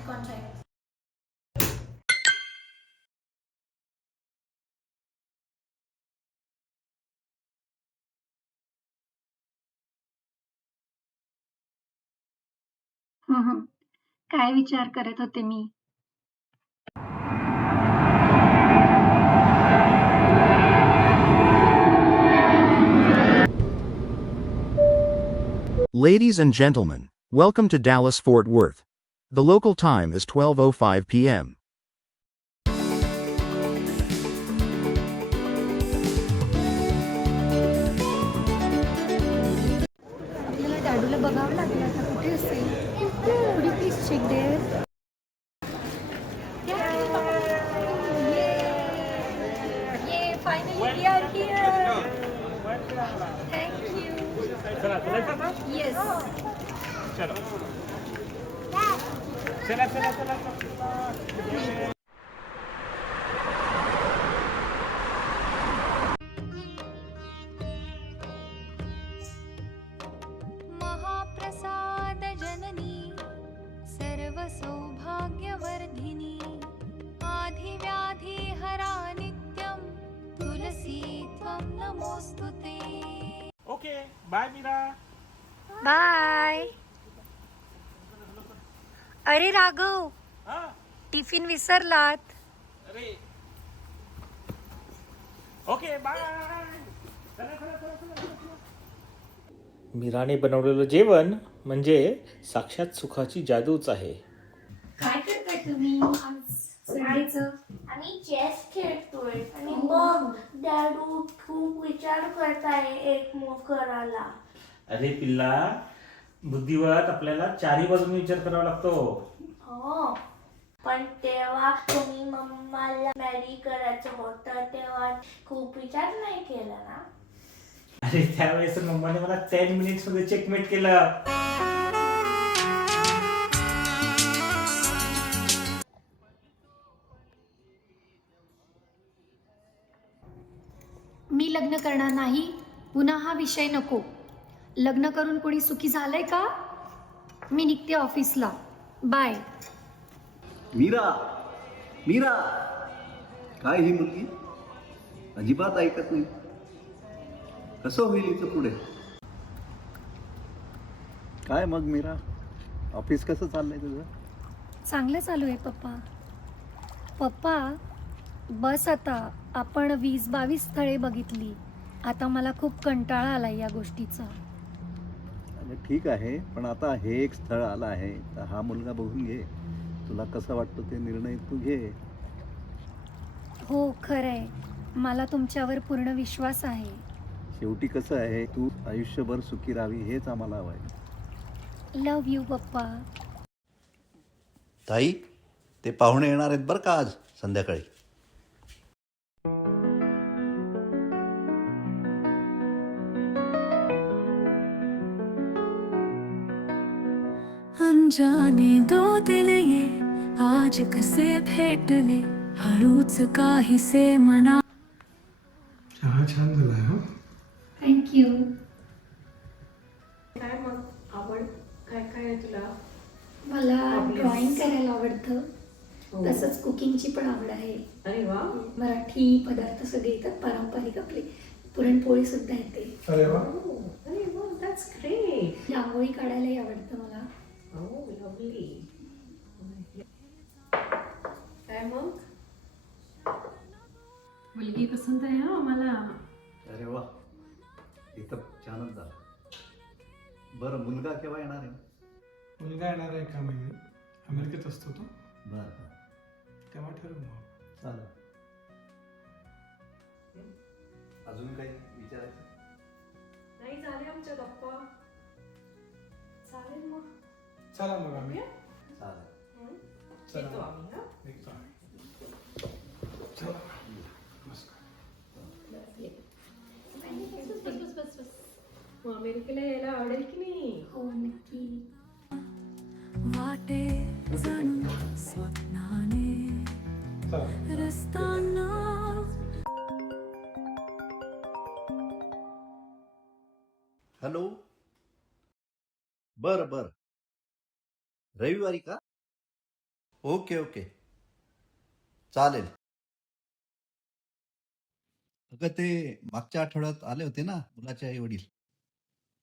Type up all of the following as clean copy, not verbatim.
sign contract. काय विचार करत होते मी? Ladies and gentlemen, welcome to Dallas Fort Worth. The local time is 12:05 p.m. आपल्याला डॅडूला बघावं लागेल आता कुठे असेल. Could you please check there? Yay, finally we are here. Thank you. Yes. महाप्रसाद जननी सर्वसौभाग्यवर्धिनी आधिव्याधि हरा नित्यं तुलसी त्वं नमोस्तुते. Okay bye Mira. बाय. अरे राघव, हा टिफिन विसरलात. अरे ओके बाय. मीराने बनवलेलं जेवण म्हणजे साक्षात सुखाची जादूच आहे. काय करताय तुम्ही आज संडेचं? आम्ही चेस खेळतोय आणि मग डॅडू खूप विचार करताय एक मूव करायला. अरे पिल्ला, बुद्धिवाद आपल्याला चारी बाजूने विचार करावा लागतो. हो, पण तेव्हा तुम्ही मम्माला मॅरी करायचं होतं तेव्हा खूप विचार नाही केला ना. अरे त्यावेळेस मम्माने मला 10 मिनिट्स मध्ये चेकमेट केलं. मी लग्न करणार नाही. पुन्हा हा विषय नको. लग्न करून कोणी सुखी झालंय का? मी निघते ऑफिसला. बाय. मीरा, मीरा, काय ही मुलगी अजिबात ऐकत नाही. कसं होईल इथं पुढे? काय मग मीरा, ऑफिस कसं चाललंय तुझं? चांगलं चालू आहे पप्पा. पप्पा, बस आता. आपण 20-22 स्थळे बघितली. आता मला खूप कंटाळा आलाय या गोष्टीचा. अरे ठीक आहे, पण आता हे एक स्थळ आलं आहे तर हा मुलगा बघून घे. तुला कसं वाटतं ते निर्णय तू घे. हो, खरंय. मला तुमच्यावर पूर्ण विश्वास आहे. शेवटी कसं आहे, तू आयुष्यभर सुखी राहावी हेच आम्हाला हवं आहे. लव यू पप्पा. ताई, ते पाहुणे येणार आहेत बरं का आज संध्याकाळी. अनजाने दो दिल ये आज कसे भेटले हळूच काहीसे मना. चहा छान झालाय हा. थँक्यू. काय मग आवड काय काय आहे तुला? मला ड्रॉइंग करायला आवडतं. हो. तसंच कुकिंगची पण आवड आहे. अरे वा. मराठी पदार्थ सगळे येतात. पारंपरिक आपले पुरणपोळी सुद्धा येते. अरे वा. अरे वा, दॅट्स ग्रेट. रांगोळी काढायलाही आवडतं मला. ओह लवली. काय मग मुलगी पसंत आहे हा आम्हाला. अरे वा, इथं छानच झालं. बरं, मुलगा केव्हा येणार आहे? मुलगा येणार आहे एका महिन्यात. अमेरिकेत असतो तो. बरं बरं, तेव्हा ठरवू मग. चालेल. अजून काही विचारायचं? नाही झाले आमच्या गप्पा. चालेल मग. चला मग आम्ही चालेल. चला. येतो आम्ही हा. निघतो आम्ही. चला. नमस्कार. मग अमेरिकेला यायला आवडेल की नाही? हो, नक्की. वाटे जणू स्वप्नाने चला. रस्ताना. हॅलो. बरं बरं, रविवारी का? ओके ओके चालेल. अगं ते मागच्या आठवड्यात आले होते ना मुलाचे आई वडील.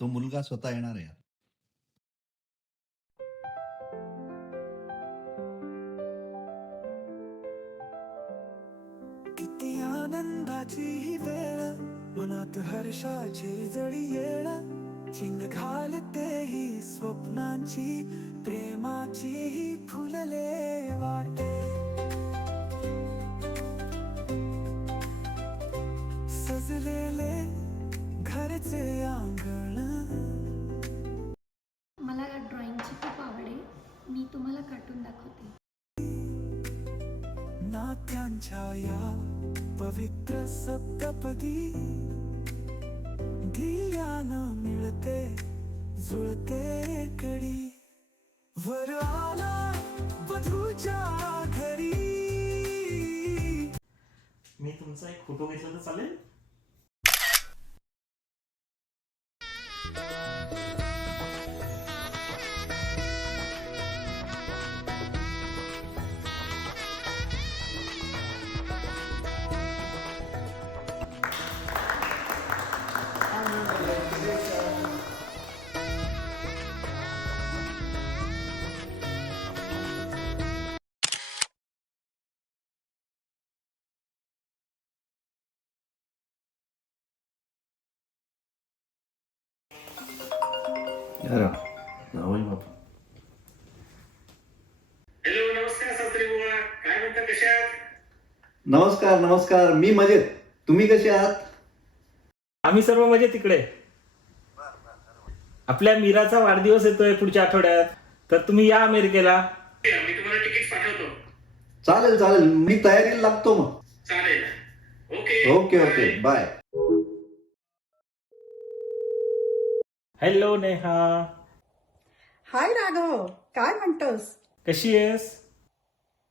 तो मुलगा स्वतः येणार आहे. किती आनंदाची ही वेळ मनात हर्षाची जडी येळ चिंग घालते ही स्वप्नांची प्रेमाची ही फुलले वाटे सजलेले घरचे अंगण. मला ड्रॉइंगची खूप आवड आहे. मी तुम्हाला कार्टून दाखवते. नात्यांच्या या पवित्र सप्तपदी धियानं मिळते जुळते कडी वर आला वधूच्या घरी. मी तुमचा एक फोटो घेतला तर चालेल? अरे जावई बापू. हॅलो, नमस्कार सासरे बुवा. काय म्हणता, कशा आहात? नमस्कार नमस्कार. मी मजेत. तुम्ही कसे आहात? आम्ही सर्व मजेत तिकडे. आपल्या मीराचा वाढदिवस येतोय पुढच्या आठवड्यात, तर तुम्ही या अमेरिकेला. मी तुम्हाला तिकीट पाठवतो. चालेल चालेल. मी तयारीला लागतो मग. चालेल. Okay okay okay bye. Hello Neha, hi Raghav, काय म्हणतोस? कशी आहेस?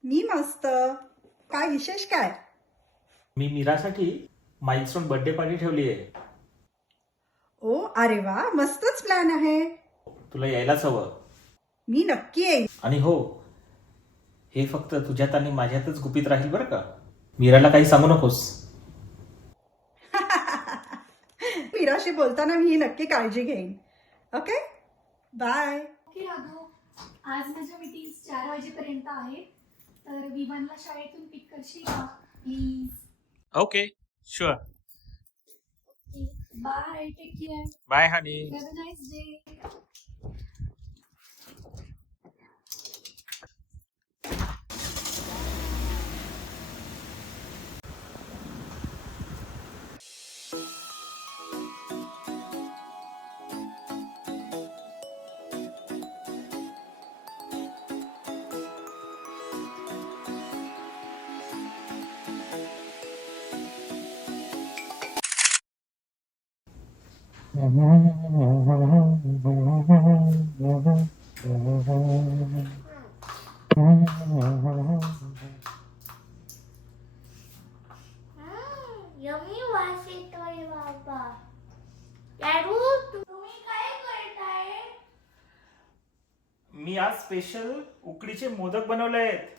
मी मस्त. काय विशेष काय? मी मीरासाठी माइलस्टोन बर्थडे पार्टी ठेवली आहे. ओ अरे वा, मस्तच प्लॅन आहे. तुला यायलाच हवं. मी नक्की येईन. आणि हो, हे फक्त तुझ्यात आणि माझ्यातच गुपित राहील बरं का. मीराला काही सांगू नकोस. मीराशी बोलताना मी नक्की काळजी घेईन. Okay bye. ओके राघव, आज माझ्या मीटिंग्स 4 वाजेपर्यंत आहेत. तर विवानला शाळेतून पिक करशील का please? Okay, sure. Bye, take care. Bye honey. Have a nice day. Yummy वास येतोय बाबा. यारू, तुम्ही काय करताय? मी आज स्पेशल उकडीचे मोदक बनवले आहेत.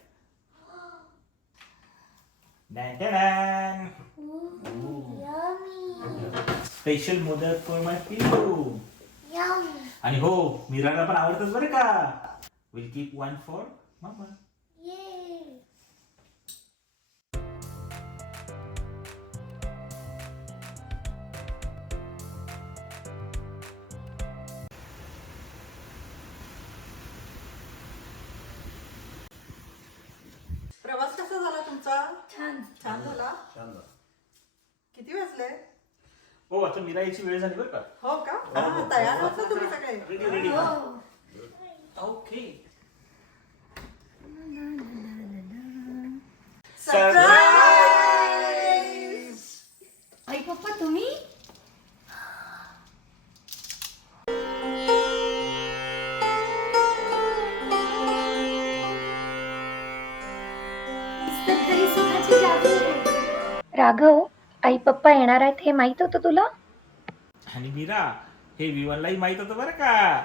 स्पेशल मोदक फॉर माय पिल्लू. आणि हो, मीराला पण आवडतच बरं का. विल कीप वन फॉर मामा. प्रवास कसा झाला तुमचा? छान. छान झाला. किती वाजले? हो, आता मीरा याची वेळ झाली बरं का. हो का? हा, तयार आहात ना तुम्ही सगळे? Ready ready. हो. ओके. आई पप्पा, तुम्ही? राघव, आई पप्पा येणार आहेत हे माहित होतं तुला? आणि मीरा, हे विवानलाही माहित होतं बरं का.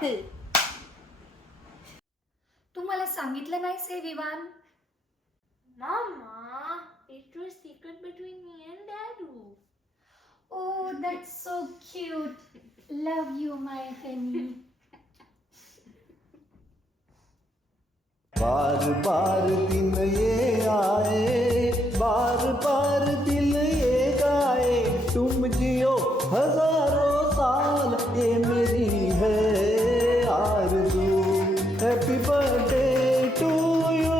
तू मला सांगितलं नाहीस हे Vivaan? Mama, it was secret between me and Dadu. Oh, that's so cute. Love you, my Henny. बार बार दिन ये आए, बार बार दिल ये गाए, तुम जियो हजारों साल, ये मेरी है आरज़ू। Happy birthday to you,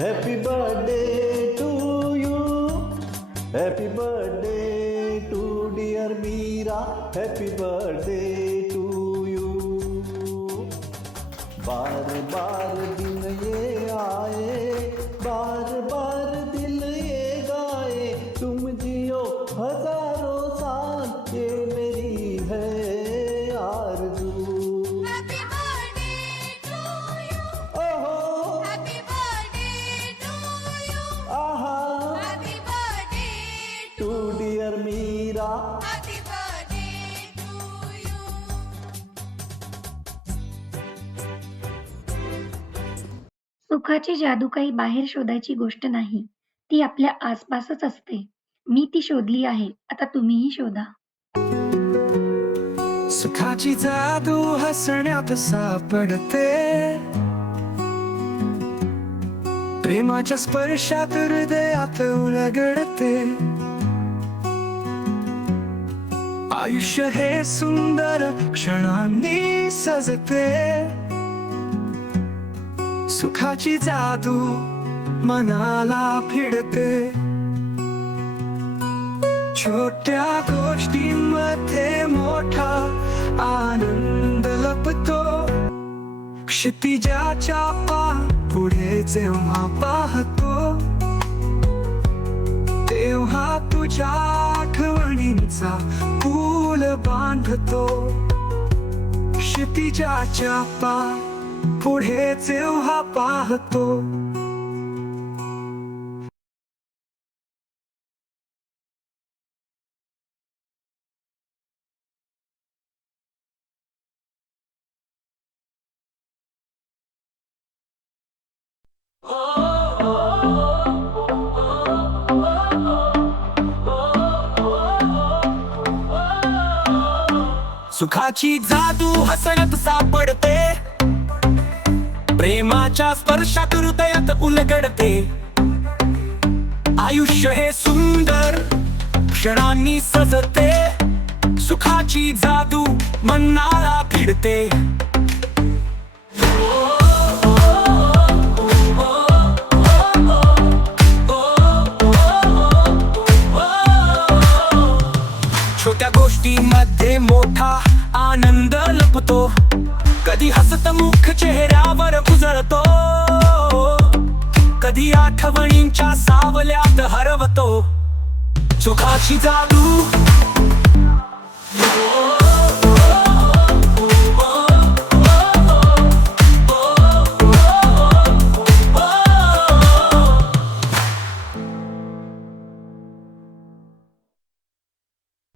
happy birthday to you, happy birthday to dear Meera, happy birthday to you. बार बार दिन ये आए, बार बार दिल ये गाए, तुम जियो हजारों साल, ये मेरी है आरज़ू। Happy birthday to you. ओहो Happy birthday to you. आहा Happy birthday to to dear Meera. Happy birthday to you. सुखाची जादू काही बाहेर शोधायची गोष्ट नाही, ती आपल्या आसपासच असते. मी ती शोधली आहे, आता तुम्हीही शोधा. सुखाची जादू हसण्यात सापडते, प्रेमाच्या स्पर्शात हृदयात उलगडते, आयुष्य हे सुंदर क्षणांनी सजते, सुखाची जादू मनाला भिडते, छोट्या गोष्टींमध्ये मोठा आनंद लपतो, क्षितिजाच्या पुढे जेव्हा पाहतो, तेव्हा तुझ्या आठवणींचा पूल बांधतो, क्षितिजाच्या पुढे जेव्हा पाहतो. सुखाची जादू हसण्यात सापडते, प्रेमाच्या स्पर्शात हृदयात उलगडते, आयुष्य हे सुंदर क्षणांनी सजते, सुखाची जादू मनाला भिडते. छोट्या गोष्टींमध्ये मोठा आनंद लपतो, कधी हसत मुख चेहऱ्यावर उजळतो, कधी आठवणींच्या सावल्यात हरवतो, सुखाची जादू